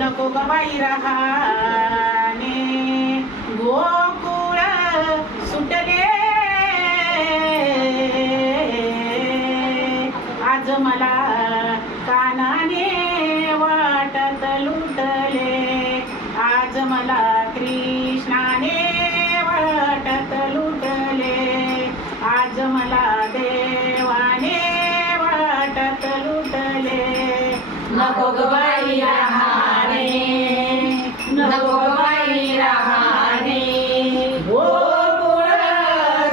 नको ग बाई रहाणे गोकुळ सुटले आज मला कानाने वाटत लुटले आज मला कृष्णाने वाटत लुटले आज मला देवाने वाटत लुटले नको ग बाई रहाणे नको ग बाई रहाणे गोकुळ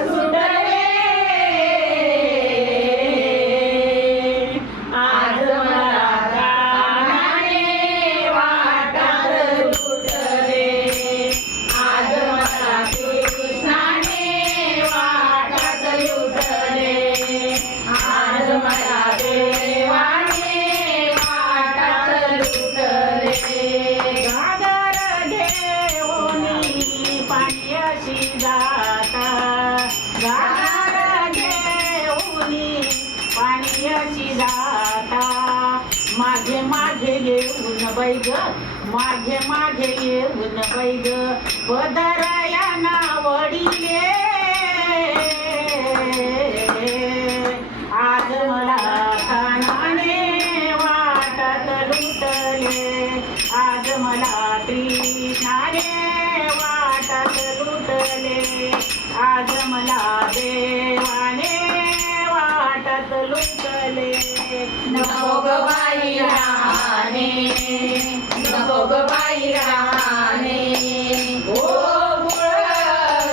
सुटले आज मला कानाने वाटत लुटले आज मला कृष्णाने वाटत लुटले आज मला देवाने वाटत लुटले घागर घेऊनी पाण्याशी जाता घागर घेऊनी पाण्याशी जाता माझे माझे येऊन बैग माझे माझे येऊन बैग पदराया नावडिले आज मला कानाने वाटत लुटले आज मला कृष्णाने वाटत लुटले आज मला देवाने वाटत लुटले नको ग बाई रहाणे नको ग बाई रहाणे गोकुळ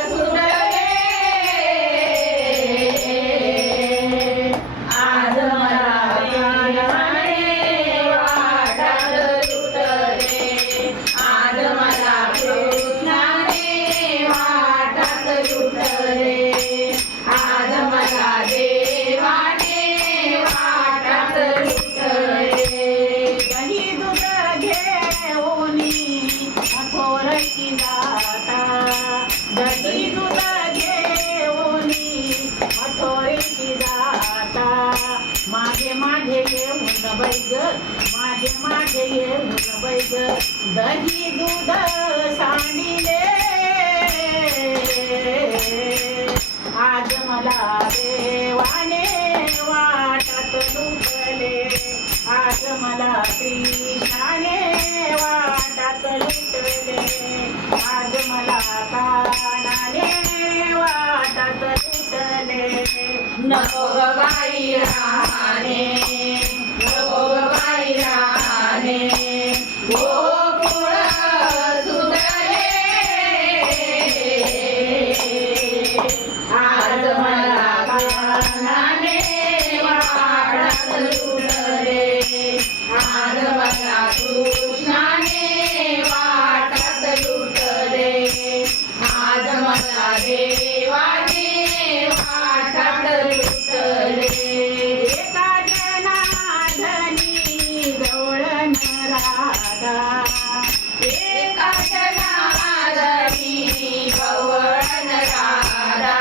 सुटले आज मला कानाने वाटत लुटले आज मला कृष्णाने वाटत लुटले आज मला देवाने वाटत लुटले दही दूध घेऊनी थोरशी जाता दही दूध घेऊनी थोरीशी जाता माझे माझे येऊन बैग माझे माझे येऊन बैग दही दूध सांडिले आज मला देवाने वाटत लुटले आज मला कृष्णाने वाटत लुटले आज मला कानाने वाटत लुटले नको ग बाई रहाणे नको ग बाई रहाणे गोकुळ सुटले आज मला कानाने वाटत लुटले आज मला कृष्णाने वाटत लुटले आज मला देवाने वाटत लुटले एका जनार्दनी गवळण राधा एका जनार्दनी गवळण राधा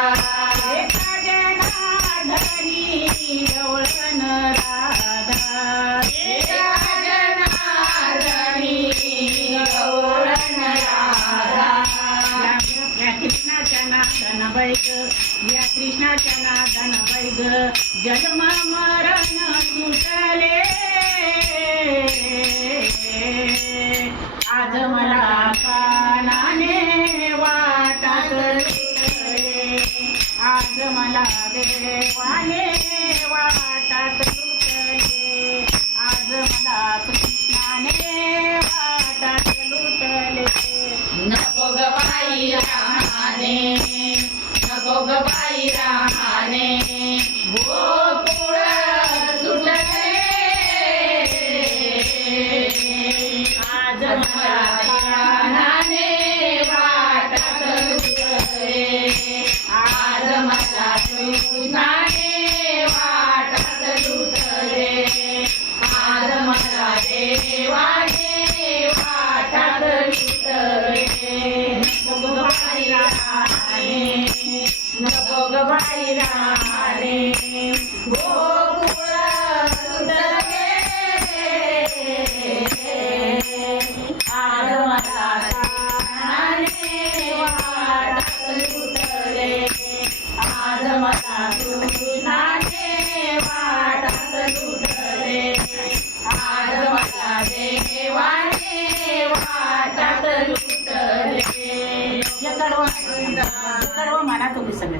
एका जनार्दनी गवळण राधा एका जनार्दनी गवळण राधा या कृष्णाच्या नादन बैग या कृष्णाच्या नादन बैग जन्म मरण सुटले आज मला कानाने वाटत लुटले आज मला देवाने वाटत लुटले आज मला कृष्णाने वाटत लुटले नको ग बाई रहाणे नको ग बाई रहाणे गोकुळ सुटले आज मला कानाने वाटत लुटले आज मला कृष्णाने वाटत लुटले आज मला देवाने वाटत लुटले नको ग बाई रहाणे नको ग बाई रहाणे गोकुळ सुटले लुटले हे कडवं म्हणा तुम्ही सगळे